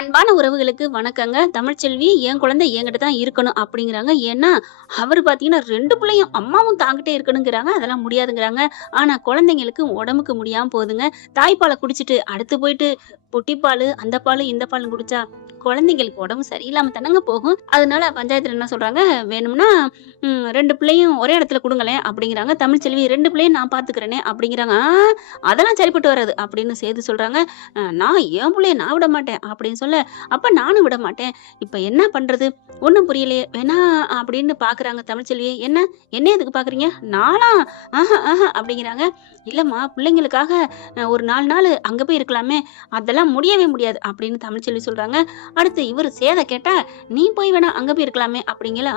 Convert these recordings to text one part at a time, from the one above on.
அன்பான உறவுகளுக்கு வணக்கங்க. தமிழ்ச்செல்வி என் குழந்தை என்கிட்ட தான் இருக்கணும் அப்படிங்கிறாங்க. ஏன்னா, அவரு பார்த்தீங்கன்னா 2 பிள்ளையும் அம்மாவும் தாங்கிட்டே இருக்கணுங்கிறாங்க. அதெல்லாம் முடியாதுங்கிறாங்க. ஆனா குழந்தைங்களுக்கு உடம்புக்கு முடியாம போகுதுங்க. தாய்ப்பால குடிச்சிட்டு அடுத்து போயிட்டு புட்டிப்பாலு, அந்த பாலு, இந்த பாலுன்னு குடிச்சா குழந்தைங்களுக்கு உடம்பு சரியில்லாம தானங்க போகும். அதனால பஞ்சாயத்துல என்ன சொல்றாங்க, வேணும்னா 2 பிள்ளையும் ஒரே இடத்துல குடுங்களேன் அப்படிங்கிறாங்க. தமிழ்ச்செல்வி 2 பிள்ளையும் நான் பார்த்துக்கிறேனே அப்படிங்கிறாங்க. அதெல்லாம் சரிப்பட்டு வராது அப்படின்னு சேது சொல்றாங்க. நான் என் புள்ளைய நான் விட மாட்டேன் அப்படின்னு சொல்ல, அப்ப நானும் விட மாட்டேன். இப்ப என்ன பண்றது? ஒண்ணும் புரியலையே. வேணா அப்படின்னு பாக்குறாங்க தமிழ்ச்செல்விய. என்ன எதுக்கு பாக்குறீங்க? நானா? அப்படிங்கிறாங்க. இல்லம்மா பிள்ளைங்களுக்காக ஒரு 4 நாள் அங்க போய் இருக்கலாமே. அதெல்லாம் முடியவே முடியாது அப்படின்னு தமிழ்ச்செல்வி சொல்றாங்க. அடுத்து இவரு சேத கேட்டா, நீ போய் வேணா அங்க போய் இருக்கலாமே அப்படிங்கல.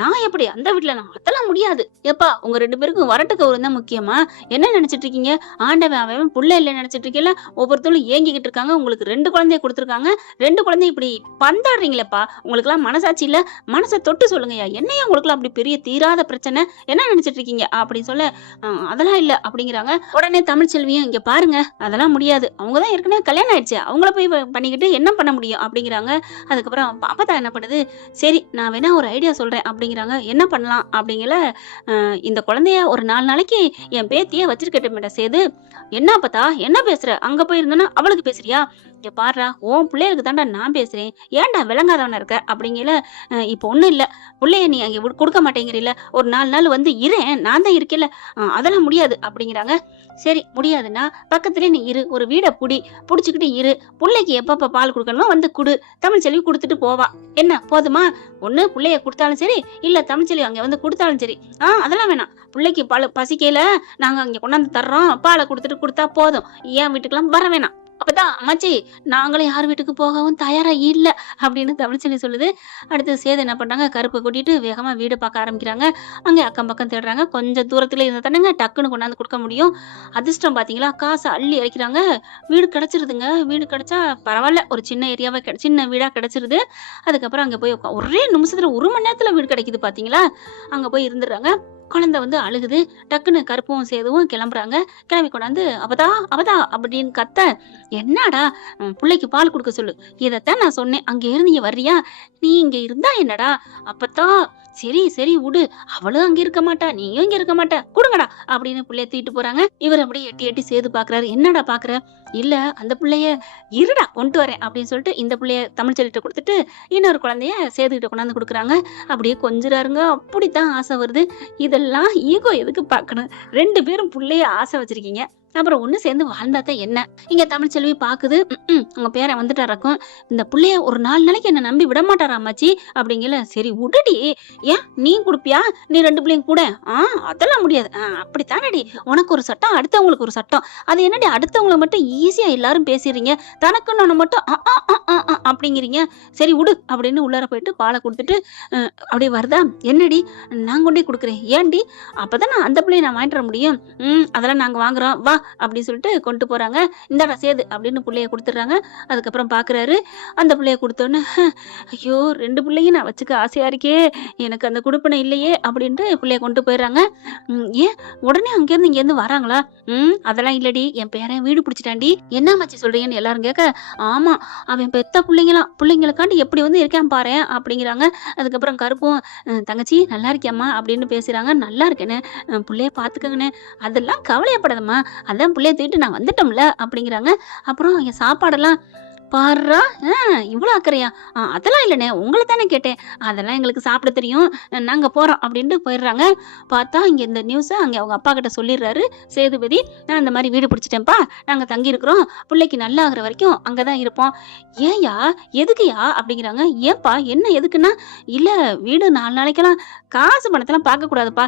நான் எப்படி அந்த வீட்டுல அதெல்லாம் முடியாது. எப்பா உங்க 2 பேருக்கும் வரட்டு கௌரவம் தான் முக்கியமா? என்ன நினைச்சிட்டு இருக்கீங்க? ஆண்டவன் அவன் புள்ள இல்ல நினைச்சிட்டு இருக்கீங்களா? ஒவ்வொருத்தரும் ஏங்கிக்கிட்டு இருக்காங்க. உங்களுக்கு 2 குழந்தைய கொடுத்துருக்காங்க. 2 குழந்தை இப்படி பந்தாடுறீங்களேப்பா. உங்களுக்கு எல்லாம் மனசாட்சி இல்ல? மனசை தொட்டு சொல்லுங்கய்யா. என்னையா உங்களுக்கு எல்லாம் அப்படி பெரிய தீராத பிரச்சனை? என்ன நினைச்சிட்டு இருக்கீங்க அப்படின்னு சொல்ல, அதெல்லாம் இல்ல அப்படிங்கிறாங்க. உடனே தமிழ்ச்செல்வியும், இங்க பாருங்க அதெல்லாம் முடியாது. அவங்கதான் ஏற்கனவே கல்யாணம் ஆயிடுச்சு. அவங்கள போய் பண்ணிக்கிட்டு என்ன பண்ண முடியும் அப்படிங்கிறாங்க. அதுக்கப்புறம் பாப்பா என்ன பண்ணுது, சரி நான் வேணா ஒரு ஐடியா சொல்றேன் அப்படிங்கிறாங்க. என்ன பண்ணலாம் அப்படிங்கல. இந்த குழந்தைய ஒரு 4 நாளைக்கு என் பேத்திய வச்சிருக்கட்டும் சேது. என்ன பார்த்தா என்ன பேசுற? அங்க போயிருந்தனா அவளுக்கு பேசுறியா? இங்க பாருடா, உன் பிள்ளைகளுக்கு தாண்டா நான் பேசுறேன். ஏன்டா விளங்காதவனா இருக்க அப்படிங்கல. இப்போ ஒண்ணும் இல்ல, பிள்ளைய நீ அங்க கொடுக்க மாட்டேங்கிறீல, ஒரு 4 நாள் வந்து இரேன், நான் தான் இருக்கேன்ல. அதெல்லாம் முடியாது அப்படிங்கிறாங்க. சரி முடியாதுன்னா பக்கத்துலயே நீ இரு, ஒரு வீடை புடிச்சுக்கிட்டு இரு. பிள்ளைக்கு எப்பப்ப பால் கொடுக்கணுமோ வந்து குடு. தமிழ்ச்செல்வி கொடுத்துட்டு போவா. என்ன போதுமா? ஒண்ணு பிள்ளைய கொடுத்தாலும் சரி, இல்ல தமிழ்ச்செல்வி அங்க வந்து கொடுத்தாலும் சரி. அதெல்லாம் வேணாம். பிள்ளைக்கு பால் பசிக்கையில நாங்க அங்க கொண்டாந்து தர்றோம், பாலை கொடுத்தா போதும். ஏன் வீட்டுக்கெல்லாம் வர வேணாம். அப்பதான் அம்மாச்சி நாங்களும் யார் வீட்டுக்கு போகவும் தயாரா இல்ல அப்படின்னு தமிழ்ச்செல்வி சொல்லுது. அடுத்து சேது என்ன பண்றாங்க, கருப்பை கூட்டிட்டு வேகமா வீடு பார்க்க ஆரம்பிக்கிறாங்க. அங்க அக்கம் பக்கம் தேடுறாங்க. கொஞ்சம் தூரத்துல இருந்தா தானேங்க டக்குன்னு கொண்டாந்து கொடுக்க முடியும். அதிர்ஷ்டம் பாத்தீங்களா, காசை அள்ளி இறக்கிறாங்க. வீடு கிடைச்சிருதுங்க. வீடு கிடைச்சா பரவாயில்ல, ஒரு சின்ன ஏரியாவா சின்ன வீடா கிடைச்சிருது. அதுக்கப்புறம் அங்க போய் ஒரே நிமிஷத்துல 1 மணி நேரத்துல வீடு கிடைக்குது பாத்தீங்களா. அங்க போய் இருந்துடுறாங்க. குழந்தை வந்து அழுகுது. டக்குன்னு கருப்பும் சேதுவும் கிளம்புறாங்க. கிளம்பி கொண்டாந்து அவதா அப்படின்னு கத்த, என்னடா பிள்ளைக்கு பால் கொடுக்க சொல்லு. இதைத்தான் நான் சொன்னேன். அங்க இருந்து இங்க வர்றியா? நீ இங்க இருந்தா என்னடா? அப்பதான் சரி விடு, அவளும் அங்க இருக்க மாட்டா, நீயும் இங்க இருக்க மாட்ட, கொடுங்கடா அப்படின்னு பிள்ளைய தூக்கிட்டு போறாங்க. இவர் அப்படியே எட்டி எட்டி சேது பாக்குறாரு. என்னடா பாக்குற? இல்ல அந்த பிள்ளைய இருடா கொண்டு வரேன் அப்படின்னு சொல்லிட்டு இந்த பிள்ளைய தமிழ்ச்செல்விட்ட கொடுத்துட்டு இன்னொரு குழந்தைய சேதுகிட்ட கொண்டாந்து கொடுக்குறாங்க. அப்படியே கொஞ்சிறாருங்க. அப்படித்தான் ஆசை வருது. இதெல்லாம் ஈகோ எதுக்கு பார்க்கணும்? 2 பேரும் பிள்ளைய ஆசை வச்சிருக்கீங்க, அப்புறம் ஒண்ணு சேர்ந்து வாழ்ந்தாதான் என்ன? இங்க தமிழ்ச்செல்வி பாக்குது. உங்க பேரை வந்துட்டாராக்கும். இந்த பிள்ளைய ஒரு 4 நாளைக்கு என்ன நம்பி விட மாட்டாரா அம்மாச்சி அப்படிங்கல. சரி விடுடி, ஏன் நீ கொடுப்பியா? நீ 2 பிள்ளைங்க கூட? அதெல்லாம் முடியாது. அப்படித்தானடி, உனக்கு ஒரு சட்டம், அடுத்தவங்களுக்கு ஒரு சட்டம். அது என்னடி அடுத்தவங்களை மட்டும் ஈஸியா எல்லாரும் பேசிடுறீங்க, தனக்குன்னு ஒண்ணு மட்டும் அப்படிங்கிறீங்க. சரி விடு அப்படின்னு உள்ளார போயிட்டு பாலை கொடுத்துட்டு அப்படியே வருதா. என்னடி நான் கொண்டே கொடுக்குறேன். ஏன்டி? அப்பதான் நான் அந்த பிள்ளைய நான் வாங்கிட்டு வர முடியும். அதெல்லாம் நாங்க வாங்குறோம் வா அப்படின்னு சொல்லிட்டு கொண்டு போறாங்க. இந்தாடா சேது அப்படின்னு பிள்ளைய கொடுத்துட்றாங்க. அதுக்கப்புறம் பாக்குறாரு. அந்த பிள்ளைய கொடுத்தோன்னு, ஐயோ 2 பிள்ளையும் நான் வச்சுக்க ஆசையா இருக்கே, எனக்கு அந்த குடுப்பனை இல்லையே அப்படின்ட்டு பிள்ளைய கொண்டு போயிடுறாங்க. ஏன் உடனே அங்கேருந்து இங்கேருந்து வராங்களா? அதெல்லாம் இல்லடி, என் பேரன் வீடு பிடிச்சிட்டாண்டி. என்ன மச்சி சொல்றீங்கன்னு எல்லாரும் கேட்க, ஆமா அவன் பெத்த பிள்ளைங்களுக்காண்டி எப்படி வந்து இருக்கேன் பாரு அப்படிங்கிறாங்க. அதுக்கப்புறம் கருப்பும், தங்கச்சி நல்லா இருக்கியாம்மா அப்படின்னு பேசுறாங்க. நல்லா இருக்கேன்னு, பிள்ளைய பாத்துக்கங்கன்னு. அதெல்லாம் கவலையப்படாதம்மா, அதான் பிள்ளைய தூக்கிட்டு நான் வந்துட்டோம்ல அப்படிங்கிறாங்க. அப்புறம் என் சாப்பாடெல்லாம் பாருடா, இவ்வளவு அக்கறையா? அதெல்லாம் இல்லைண்ணே, உங்களை தானே கேட்டேன். அதெல்லாம் எங்களுக்கு சாப்பிட தெரியும், நாங்க போறோம் அப்படின்ட்டு போயிடுறாங்க. பார்த்தா இங்க இந்த நியூஸை அங்க அவங்க அப்பா கிட்ட சொல்லிடுறாரு சேதுபதி. நான் இந்த மாதிரி வீடு பிடிச்சிட்டேன்ப்பா, நாங்க தங்கி இருக்கிறோம், பிள்ளைக்கு நல்லா ஆகுற வரைக்கும் அங்கதான் இருப்போம். ஏயா எதுக்குயா அப்படிங்கிறாங்க. ஏன்பா என்ன எதுக்குன்னா, இல்ல வீடு 4 நாளைக்கெல்லாம் காசு பணத்தெல்லாம் பார்க்க கூடாதுப்பா.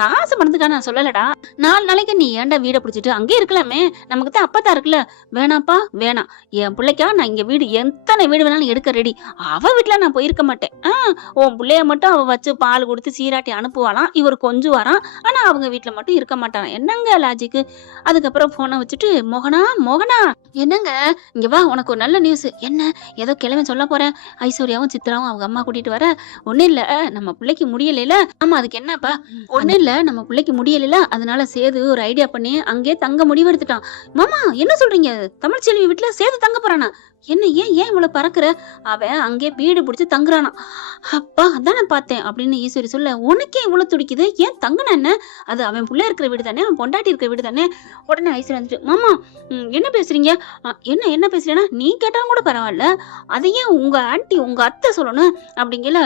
காசு பணத்துக்காக நான் சொல்லலடா. 4 நாளைக்கு நீ ஏன்டா வீடை பிடிச்சிட்டு அங்கே இருக்கலாமே, நமக்கு தான் அப்பதான் இருக்குல்ல. வேணாப்பா வேணாம், என் பிள்ளைக்கா நான் இங்க வீடு எத்தனை வீடு வேணாலும் எடுக்க ரெடி. அவ வீட்டுல நான் போயிருக்க மாட்டேன். உன் பிள்ளைய மட்டும் அவ வச்சு பால் கொடுத்து சீராட்டி அனுப்புவாளாம், இவர் கொஞ்சம் வரான். ஆனா அவங்க வீட்டுல மட்டும் இருக்க மாட்டான். என்னங்க லாஜிக்கு? அதுக்கப்புறம் போனை வச்சுட்டு, மோகனா என்னங்க இங்க வா, உனக்கு ஒரு நல்ல நியூஸ். என்ன? ஏதோ கிழமை சொல்ல போறேன். ஐஸ்வர்யாவும் சித்ராவும் அவங்க அம்மா கூட்டிட்டு வர. ஒண்ணு இல்ல, நம்ம பிள்ளைக்கு முடியல. ஆமா அதுக்கு என்னப்பா? ஒண்ணு இல்ல, நம்ம பிள்ளைக்கு முடியல, அதனால சேது ஒரு ஐடியா பண்ணி அங்கே தங்க முடிவெடுத்துட்டான். மாமா என்ன சொல்றீங்க? தமிழ்ச்செல்வி வீட்டுல சேது தங்க போறானா? என்ன ஏன் ஏன் இவ்வளவு பறக்குற? அவன் அங்கே வீடு பிடிச்சு தங்குறானா. அப்பா அதான் நான் பார்த்தேன் அப்படின்னு ஈஸ்வரி சொல்ல, உனக்கே இவ்வளவு துடிக்குது, ஏன் தங்குன என்ன? அது அவன் புள்ள இருக்கிற வீடு தானே, அவன் பொண்டாட்டி இருக்கிற வீடு தானே. உடனே ஐஸ்வர்யா வந்துட்டு, மாமா என்ன பேசுறீங்க? என்ன என்ன பேசுறேன்னா, நீ கேட்டாலும் கூட பரவாயில்ல, அதையே உங்க ஆன்ட்டி உங்க அத்தை சொல்லணும் அப்படிங்கல.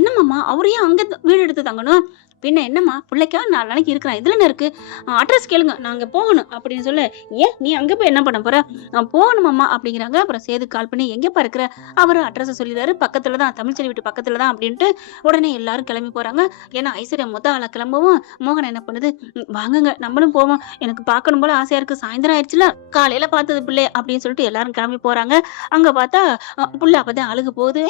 என்ன மாமா அவரு ஏன் அங்க வீடு எடுத்து தங்கணும்? பின்ன என்னம்மா பிள்ளைக்கா 4 நாளைக்கு இருக்கிறான், இதுல என்ன இருக்கு? அட்ரஸ் கேளுங்க, நாங்க போகணும் அப்படின்னு சொல்ல, ஏன் நீ அங்க போய் என்ன பண்ண போற? போகணுமாம்மா அப்படிங்கிறாங்க. அப்புறம் சேது கால் பண்ணி, எங்கப்பா இருக்கிற? அவரு அட்ரஸ் சொல்லிடுறாரு, பக்கத்துலதான், தமிழ்ச்செல்வி வீட்டு பக்கத்துலதான் அப்படின்ட்டு. உடனே எல்லாரும் கிளம்பி போறாங்க. ஏன்னா ஐஸ்வர்யா மொத்த ஆள கிளம்பவும் மோகன் என்ன பண்ணுது, வாங்குங்க நம்மளும் போவோம், எனக்கு பார்க்கணும் போல ஆசையா இருக்கு, சாயந்தரம் ஆயிடுச்சுல, காலையில பார்த்தது பிள்ளை அப்படின்னு சொல்லிட்டு எல்லாரும் கிளம்பி போறாங்க. அங்க பார்த்தா புள்ள அப்பதான் அழுகு போகுது,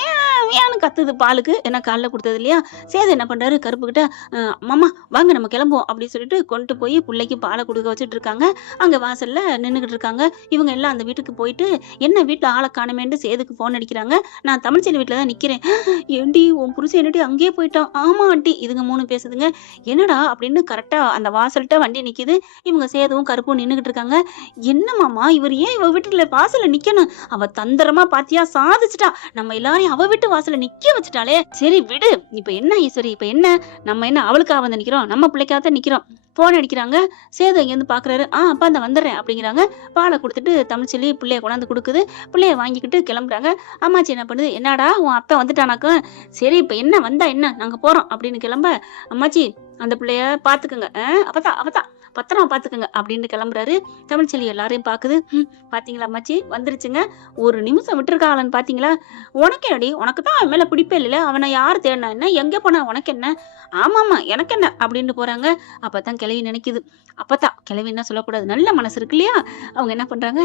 ஏன்னு கத்துது பாலுக்கு, ஏன்னா காலைல கொடுத்தது இல்லையா. சேது என்ன பண்றாரு, கருப்பு கிட்ட, மாமா வாங்க நம்ம கிளம்புவோம் அப்படின்னு சொல்லிட்டு கொண்டு போய் பிள்ளைக்கு பாலை கொடுக்க வச்சுட்டு இருக்காங்க. அங்க வாசல்ல நின்னுகிட்டு இருக்காங்க. இவங்க எல்லாம் அந்த வீட்டுக்கு போயிட்டு, என்ன வீட்டுல ஆளை காணுமேன்னு சேதுக்கு போன் அடிக்கிறாங்க. நான் தமிழ்ச்செல்வி வீட்டுல தான் நிக்கிறேன். ஏண்டி உன் புருஷன் என்னடி அங்கேயே போயிட்டான்? ஆமா ஆண்டி. இதுங்க 3 பேசுதுங்க. என்னடா அப்படின்னு கரெக்டா அந்த வாசல்கிட்ட வண்டி நிக்குது. இவங்க சேதுவும் கருப்பும் நின்னுகிட்டு இருக்காங்க. என்ன மாமா இவர் ஏன் இவ வீட்டுல வாசல்ல நிக்கணும்? அவ தந்திரமா பாத்தியா சாதிச்சுட்டா, நம்ம எல்லாரையும் அவ வீட்டு வாசல்ல நிக்க வச்சுட்டாலே. சரி விடு, இப்ப என்ன ஈஸ்வரி, இப்ப என்ன நம்ம என்ன அவளுக்காக வந்து நிக்கிறோம், நம்ம பிள்ளைக்காக தான் நிக்கிறோம். போன் அடிக்கிறாங்க. சேது இங்க இருந்து பாக்குறாரு. அப்பா அந்த வந்துடுறேன் அப்படிங்கிறாங்க. பாலை கொடுத்துட்டு தமிழ்ச்செல்வி பிள்ளைய கொண்டாந்து கொடுக்குது. பிள்ளைய வாங்கிக்கிட்டு கிளம்புறாங்க. அம்மாச்சி என்ன பண்ணுது, என்னடா உன் அத்தை வந்துட்டானாக்கா, சரி இப்ப என்ன வந்தா என்ன, நாங்க போறோம் அப்படின்னு கிளம்ப, அம்மாச்சி அந்த பிள்ளைய பாத்துக்குங்க, அவதான் பத்திரமா பாத்துக்குங்க அப்படின்னு கிளம்புறாரு. தமிழ்ச்செல்வி எல்லாரையும் பாக்குது. பாத்தீங்களா அம்மாச்சி வந்துருச்சுங்க, ஒரு நிமிஷம் விட்டுருக்காளன்னு பாத்தீங்களா? உனக்கு என்னடி, உனக்கு தான் அவன் மேல பிடிப்பே இல்ல, அவனை யார் தேடினா என்ன, எங்க போனா உனக்கு என்ன? ஆமாமா எனக்கு என்ன அப்படின்னு போறாங்க. அப்பதான் கிழவி நினைக்குது, அப்பதான் கிழவி என்ன சொல்லக்கூடாது, நல்ல மனசு இருக்கு இல்லையா. அவங்க என்ன பண்றாங்க,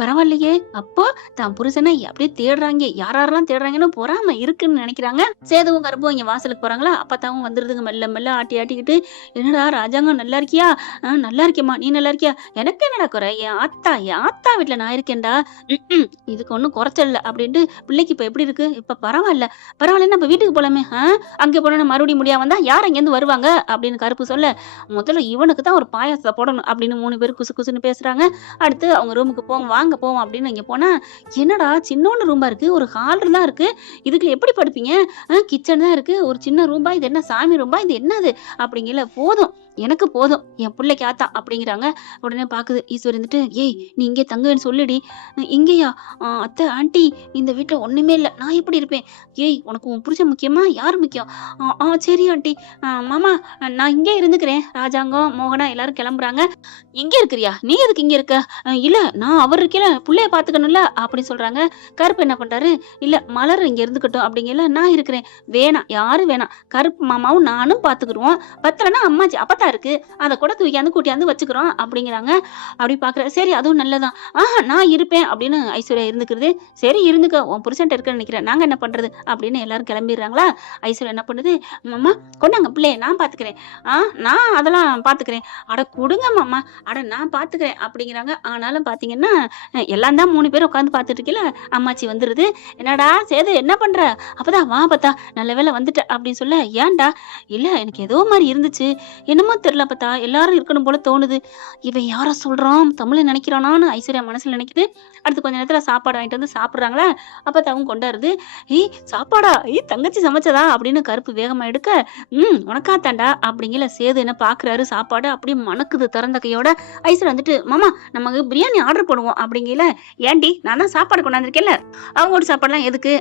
பரவாயில்லையே அப்போ தான் புருஷனை அப்படியே தேடுறாங்க, யாரெல்லாம் தேடுறாங்கன்னு பொறாம இருக்குன்னு நினைக்கிறாங்க. சேதுவும் கருப்பும் இங்க வாசலுக்கு போறாங்களா. அப்பத்தாவும் வந்துருதுங்க மெல்ல மெல்ல ஆட்டி ஆட்டிக்கிட்டு, என்னடா ராஜாங்கம் நல்லா இருக்கியா? நல்லா இருக்கேம்மா, நீ நல்லா இருக்கியா? எனக்கு என்னடா குறை, என் ஆத்தா வீட்டுல நான் இருக்கேன்டா. இதுக்கு ஒன்னும் குறைச்சல் இல்ல அப்படின்ட்டு. பிள்ளைக்கு இப்ப எப்படி இருக்கு? இப்ப பரவாயில்லன்னா இப்ப வீட்டுக்கு போலாமே. அங்கே போன மறுபடியும் முடியாம வந்தா யார் அங்க இருந்து வருவாங்க அப்படின்னு கருப்பு சொல்ல, முதல்ல இவனுக்கு தான் ஒரு பாயாசத்தை போடணும் அப்படின்னு 3 பேர் குசு குசுன்னு பேசுறாங்க. அடுத்து அவங்க ரூமுக்கு போவோம், வாங்க போவோம் அப்படின்னு இங்க போனா, என்னடா சின்னோண்டு ரூம்பா இருக்கு, ஒரு ஹால் தான் இருக்கு, இதுக்கு எப்படி படுப்பீங்க? கிச்சன் தான் இருக்கு, ஒரு சின்ன ரூம்பா, இது என்ன சாமி ரூம்பா, இது என்னது அப்படிங்கல. போதும் எனக்கு போதும், என் பிள்ளைக்கு ஆத்தா அப்படிங்கிறாங்க. உடனே பாக்குது ஈஸ்வரி இருந்துட்டு, ஏய் நீ இங்கே தங்குவேன்னு சொல்லுடி. இங்கேயா? அத்தை ஆண்டி இந்த வீட்டுல ஒண்ணுமே இல்ல, நான் எப்படி இருப்பேன்? ஏய் உனக்கு உன் புருஷன் முக்கியமா, யார் முக்கியம்? சரி ஆண்டி. மாமா நான் இங்கே இருந்துக்கிறேன். ராஜாங்கம் மோகனா எல்லாரும் கிளம்புறாங்க. இங்கே இருக்கிறியா? நீ எதுக்கு இங்க இருக்க? இல்ல நான் அவர் இருக்கல, பிள்ளைய பாத்துக்கணும்ல அப்படி சொல்றாங்க. கருப்பு என்ன பண்றாரு, இல்ல மலர் இங்க இருந்துக்கட்டும் அப்படிங்கல, நான் இருக்கிறேன். வேணாம் யாரும் வேணாம், கருப்பு மாமாவும் நானும் பாத்துக்கிடுவோம், பத்தலன்னா அம்மாச்சி அப்பத்தா இருக்கு, அதை கூட தூக்கியாந்து கூட்டியாந்து வச்சுக்கிறோம் அப்படிங்கிறாங்க. அப்படி பாக்குற, சரி அதுவும் நல்லதான், நான் இருப்பேன் அப்படின்னு ஐஸ்வர்யா இருந்துக்கிறது. சரி இருந்துக்க, உன் புருஷன்ட்ட இருக்குன்னு நினைக்கிறேன், நாங்க என்ன பண்றது அப்படின்னு எல்லாரும் கிளம்பிடுறாங்களா. ஐஸ்வர்யா என்ன பண்ணுது, மாமா கொண்டாங்க பிள்ளைய நான் பாத்துக்கிறேன், நான் அதெல்லாம் பாத்துக்கிறேன், அட கொடுங்க மாமா, அட நான் பாத்துக்கிறேன் அப்படிங்கிறாங்க. ஆனாலும் பாத்தீங்கன்னா எல்லாம் தான் 3 பேரும் உட்காந்து பாத்துட்டு இருக்கல. அம்மாச்சி வந்துருது. என்னடா சேது என்ன பண்ற? அப்பதான் வா பார்த்தா நல்ல வேலை வந்துட்ட அப்படின்னு சொல்ல, ஏன்டா? இல்ல எனக்கு ஏதோ மாதிரி இருந்துச்சு, என்னமோ தெரியல பார்த்தா, எல்லாரும் இருக்கணும் போல தோணுது. இவன் யார சொல்றான், தமிழ் நினைக்கிறானான்னு ஐஸ்வர்யா மனசுல நினைக்குது. அடுத்து கொஞ்ச நேரத்துல சாப்பாடு வாங்கிட்டு வந்து சாப்பிடுறாங்களா. அப்பத்தாவும் கொண்டாருது. ஏய் சாப்பாடா, தங்கச்சி சமைச்சதா அப்படின்னு கருப்பு வேகமா எடுக்க, உனக்காத்தாண்டா அப்படிங்கல. சேது என்ன பாக்குறாரு, சாப்பாடு அப்படியே மணக்குது திறந்த கையோட. ஐஸ்வர்யா வந்துட்டு, மாமா நமக்கு பிரியாணி ஆர்டர் பண்ணுவோம் அப்படிங்கல. ஏண்டி நான் தான் சாப்பாடு கொண்டாந்துருக்கேன்ல, அவங்களோட சாப்பாடுலாம் எதுக்கு,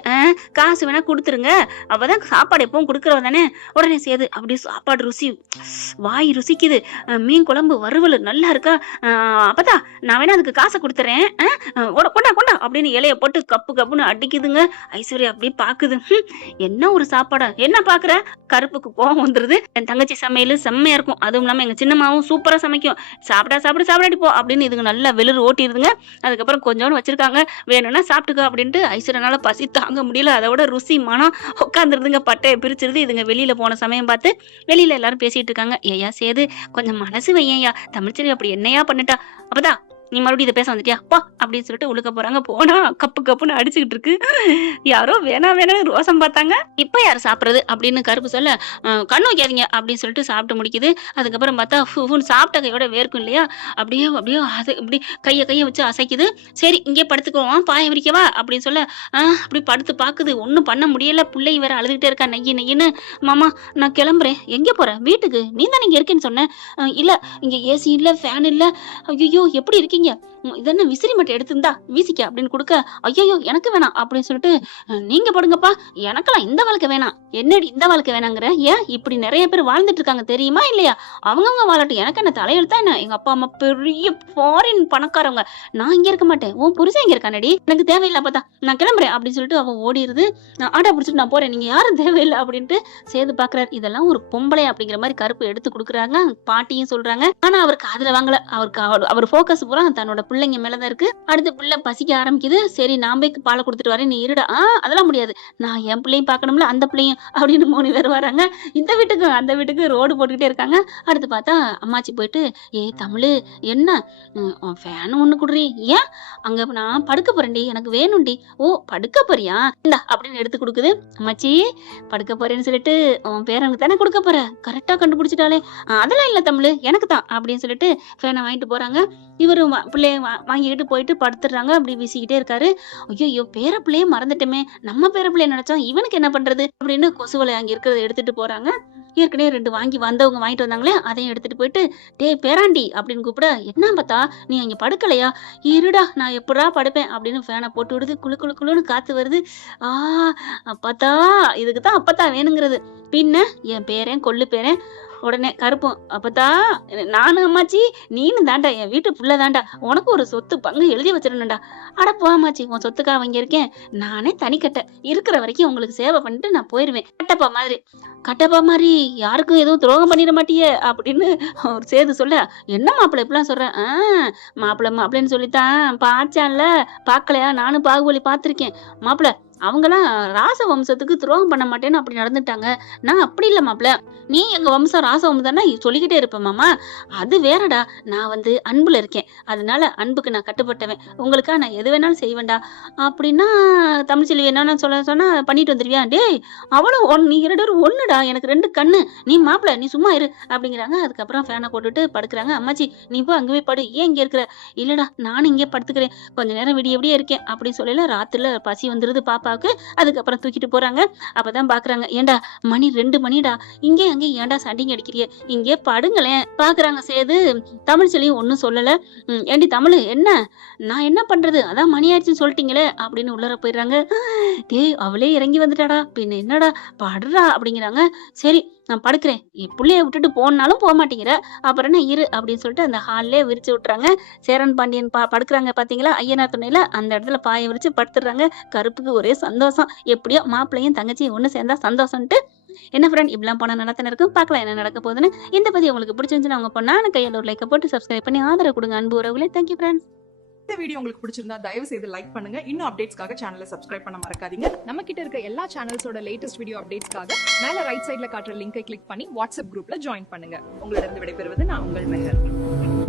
காசு வேணா கொடுத்துருங்க, அவதான் சாப்பாடு எப்பவும் கொடுக்குறவ தானே. உடனே சேது அப்படியே சாப்பாடு ருசி, வாய் ருசிக்குது, மீன் குழம்பு வறுவல் நல்லா இருக்கா, அப்பதா நான் வேணா அதுக்கு காசை கொடுத்துறேன், கொண்டா அப்படின்னு இலைய போட்டு கப்பு கப்புன்னு அடிக்குதுங்க. ஐஸ்வர்யா அப்படியே பாக்குது, என்ன ஒரு சாப்பாடா, என்ன பாக்குற? கருப்புக்கு கோவம் வந்துருது. என் தங்கச்சி சமையல் செம்மையா இருக்கும், அதுவும் இல்லாம எங்க சின்னம்மாவும் சூப்பரா சமைக்கும், சாப்பிடாடி போ அப்படின்னு இதுங்க நல்லா வெளிர் ஓட்டிடுதுங்க. அதுக்கப்புறம் கொஞ்சோன்னு வச்சிருக்காங்க, வேணும்னா சாப்பிட்டுக்க அப்படின்ட்டு. ஐஸ்வர்யனால பசி தாங்க முடியல, அதோட ருசி மனம் உட்காந்துருதுங்க, பட்டையை பிரிச்சிருது. இதுங்க வெளியில போன சமயம் பார்த்து வெளியில எல்லாரும் பேசிட்டு இருக்காங்க. ஏயா சேது கொஞ்சம் மனசு வையா, தமிழ்ச்செல்வி அப்படி என்னையா பண்ணிட்டா, அப்பதான் நீ மறுபடியும் இதை பேச வந்துட்டியா பா அப்படின்னு சொல்லிட்டு உழுக்க போறாங்க. போனா கப்பு கப்புன்னு அடிச்சுக்கிட்டு இருக்கு. யாரோ வேணான்னு ரோசம் பார்த்தாங்க. இப்ப யாரு சாப்பிடுறது அப்படின்னு கருப்பு சொல்ல, கண்ணு வைக்காதீங்க அப்படின்னு சொல்லிட்டு சாப்பிட்டு முடிக்குது. அதுக்கப்புறம் பார்த்தா ஃபுன்னு சாப்பிட்ட கையோட வேர்க்கும் இல்லையா, அப்படியே அப்படியே அது இப்படி கையை வச்சு அசைக்குது. சரி இங்கே படுத்துக்குவோம், பாய விரிக்கவா அப்படின்னு சொல்ல, அப்படி படுத்து பாக்குது. ஒன்றும் பண்ண முடியல. பிள்ளை வேற அழுதுகிட்டே இருக்கா நெய்யு நெய்யுன்னு. மாமா நான் கிளம்புறேன். எங்கே போற? வீட்டுக்கு. நீ தானே இங்க இருக்கேன்னு சொன்னேன். இல்ல இங்க ஏசி இல்ல, ஃபேன் இல்ல. ஐயோ எப்படி இருக்கீங்க? இதென்ன விசிறி மட்டும் எடுத்திருந்தா வீசிக்க அப்படின்னு கொடுக்க, ஐயோ எனக்கு வேணாம் அப்படின்னு சொல்லிட்டு, நீங்க படுங்கப்பா, எனக்கெல்லாம் இந்த வாழ்க்கை வேணாம். என்னடி இந்த வாழ்க்கை வேணாங்கிற? ஏன் இப்படி நிறைய பேர் வாழ்ந்துட்டு இருக்காங்க தெரியுமா இல்லையா? அவங்கவுங்க வாழட்டும், எனக்கு என்ன தலையெழுத்தா என்ன? எங்க அப்பா அம்மா பெரிய ஃபாரின் பணக்காரவங்க, நான் இங்க இருக்க மாட்டேன். உன் புருஷன் இங்க இருக்கானடி, எனக்கு தேவையில்லை பார்த்தா, நான் கிளம்புறேன் அப்படின்னு சொல்லிட்டு அவன் ஓடிடுது. ஆட்டா பிடிச்சிட்டு நான் போறேன், நீங்க யாரும் தேவையில்லை அப்படின்ட்டு சேது பாக்குறாரு. இதெல்லாம் ஒரு பொம்பளை அப்படிங்கிற மாதிரி கருப்பு எடுத்து கொடுக்குறாங்க. பாட்டியும் சொல்றாங்க. ஆனா அவருக்கு அதுல வாங்கல. அவர் போக்கஸ் பூரா தன்னோட பிள்ளைங்க மேலதான் இருக்கு. அடுத்த பிள்ளை பசிக்க ஆரம்பிக்குது. சரி நான் போய் பாலை கொடுத்துட்டு வரேன், நீ இருடா. அதெல்லாம் முடியாது, நான் என் பிள்ளையும் பார்க்கணும்ல, அந்த பிள்ளையும் அப்படின்னு 3 பேர் வராங்க. இந்த வீட்டுக்கு அந்த வீட்டுக்கு ரோடு போட்டுக்கிட்டே இருக்காங்க. அடுத்து பார்த்தா அம்மாச்சி போயிட்டு, ஏய் தமிழு என்ன ஃபேன் ஒண்ணு குடுறி, ஏன் அங்க நான் படுக்க போறேன்டி, எனக்கு வேணும்டி. ஓ படுக்க போறியா, இந்தா அப்படின்னு எடுத்து கொடுக்குது. அம்மாச்சி படுக்க போறேன்னு சொல்லிட்டு உன் பேரனுக்கு தானே கொடுக்க போற, கரெக்டா கண்டுபிடிச்சிட்டாலே. அதெல்லாம் இல்ல தமிழு, எனக்கு தான் அப்படின்னு சொல்லிட்டு ஃபேனை வாங்கிட்டு போறாங்க. இவரும் பிள்ளைய வாங்கிக்கிட்டு போயிட்டு படுத்துடுறாங்க. அப்படி வீசிக்கிட்டே இருக்காரு. ஐயோ பேர பிள்ளையே மறந்துட்டோமே, நம்ம பேர பிள்ளைய நினைச்சா இவனுக்கு என்ன பண்றது அப்படின்னு கொசுவலை அங்க இருக்கிறத எடுத்துட்டு போறாங்க. ஏற்கனவே 2 வாங்கி வந்தவங்க வாங்கிட்டு வந்தாங்களே, அதையும் எடுத்துட்டு போயிட்டு, டேய் பேராண்டி அப்படின்னு கூப்பிட, என்ன பார்த்தா நீ அங்க படுக்கலையா, இருடா நான் எப்படா படுப்பேன் அப்படின்னு ஃபேனை போட்டு விடுது. குளு குளு குளுன்னு காத்து வருது. அப்பத்தா இதுக்குதான் அப்பத்தா வேணுங்கிறது. பின்ன என் பேரன் கொள்ளு பேரன். உடனே கருப்பும், அப்பத்தா நானும் அம்மாச்சி நீனும் தாண்டா என் வீட்டு புள்ள தாண்டா, உனக்கு ஒரு சொத்து பங்கு எழுதி வச்சிடணும்டா. அட போமாச்சி, உன் சொத்துக்காக வாங்கியிருக்கேன், நானே தனிக்கட்ட இருக்கிற வரைக்கும் உங்களுக்கு சேவை பண்ணிட்டு நான் போயிருவேன். கட்டப்பா மாதிரி யாருக்கும் எதுவும் துரோகம் பண்ணிட மாட்டியே அப்படின்னு ஒரு சேது சொல்ல, என்ன மாப்பிள்ளை இப்படிலாம் சொல்றேன்? மாப்பிள்ளைன்னு சொல்லித்தான் பாச்சான்ல, பாக்கலையா? நானும் பாகுபலி பார்த்திருக்கேன் மாப்பிள்ளை. அவங்கெல்லாம் ராச வம்சத்துக்கு துரோகம் பண்ண மாட்டேன்னு அப்படி நடந்துட்டாங்க. நான் அப்படி இல்ல மாப்பிள்ள, நீ எங்க வம்சம் ராச வம்சம் தானே சொல்லிக்கிட்டே இருப்ப மாமா. அது வேறடா, நான் அன்புல இருக்கேன், அதனால அன்புக்கு நான் கட்டுப்பட்டவன், உங்களுக்கா நான் எது வேணாலும் செய்வேன்டா அப்படின்னா. தமிழ்ச்செல்வி என்னன்னு சொன்னா பண்ணிட்டு வந்துருவியா? டேய் அவளும் நீ 2 பேரும் ஒண்ணுடா, எனக்கு 2 கண்ணு, நீ மாப்பிள்ள நீ சும்மா இரு அப்படிங்கிறாங்க. அதுக்கப்புறம் ஃபேனை போட்டுட்டு படுக்கிறாங்க. அம்மாச்சி நீ போ அங்கவே படு, ஏன் இங்க இருக்கிற? இல்லடா நானும் இங்கே படுத்துக்கிறேன், கொஞ்ச நேரம் விடிய இருக்கேன் அப்படின்னு சொல்லல. ராத்திரில பசி வந்துருது பாப்பாவுக்கு. அதுக்கப்புறம் தூக்கிட்டு போறாங்க. அப்பதான் பாக்குறாங்க, ஏண்டா மணி 2 மணிடா, இங்கே அங்கே ஏண்டா சண்டிங்க அடிக்கிறிய, இங்கே படுங்களேன். பாக்குறாங்க சேது. தமிழ்ச்செல்வியும் ஒன்னும் சொல்லல. ஏண்டி தமிழ் என்ன, நான் என்ன பண்றது, அதான் மணி ஆயிடுச்சுன்னு சொல்லிட்டீங்களே அப்படின்னு உள்ளர போயிடுறாங்க. டேய் அவளே இறங்கி வந்துட்டாடா, பின்ன என்னடா படுறா அப்படிங்கிறாங்க. சரி நான் படுக்கிறேன், என் பிள்ளைய விட்டுட்டு போனாலும் போக மாட்டேங்கிற, அப்புறம் என்ன இரு அப்படின்னு சொல்லிட்டு அந்த ஹால்லே விரிச்சு விட்டுறாங்க. சேரன் பாண்டியன் படுக்கிறாங்க பாத்தீங்களா ஐயனார் துணையில, அந்த இடத்துல பாய விரிச்சு படுத்துடுறாங்க. கருப்புக்கு ஒரே சந்தோஷம், எப்படியோ மாப்பிள்ளையும் தங்கச்சியும் ஒண்ணு சேர்ந்தா சந்தோஷம்ட்டு. என்ன ஃப்ரெண்ட், இப்படிலாம் போனா நல்லா தானே இருக்கும். பார்க்கலாம் என்ன நடக்க போகுதுன்னு. இந்த பதிவு உங்களுக்கு பிடிச்சிருந்துச்சுன்னா அவங்க பொண்ணான கையில் ஒரு லைக்கை போட்டு சப்ஸ்கிரைப் பண்ணி ஆதரவு கொடுங்க அன்பு உறவுகளே. Thank you friends. இந்த வீடியோ உங்களுக்கு பிடிச்சிருந்தா தயவு செய்து லைக் பண்ணுங்க. இன்னும் அப்டேட்ஸ்க்காக சேனலை சப்ஸ்கிரைப் பண்ண மறக்காதீங்க. நம்ம கிட்ட இருக்க எல்லா சேனல்ஸோட லேட்டஸ்ட் வீடியோ அப்டேட்ஸ்க்காக மேல ரைட் சைடுல காட்டுற லிங்கை கிளிக் பண்ணி வாட்ஸ்அப் குரூப்ல ஜாயின் பண்ணுங்க. உங்களிடம் விடைபெறுவது நான் உங்கள் மெஹர்.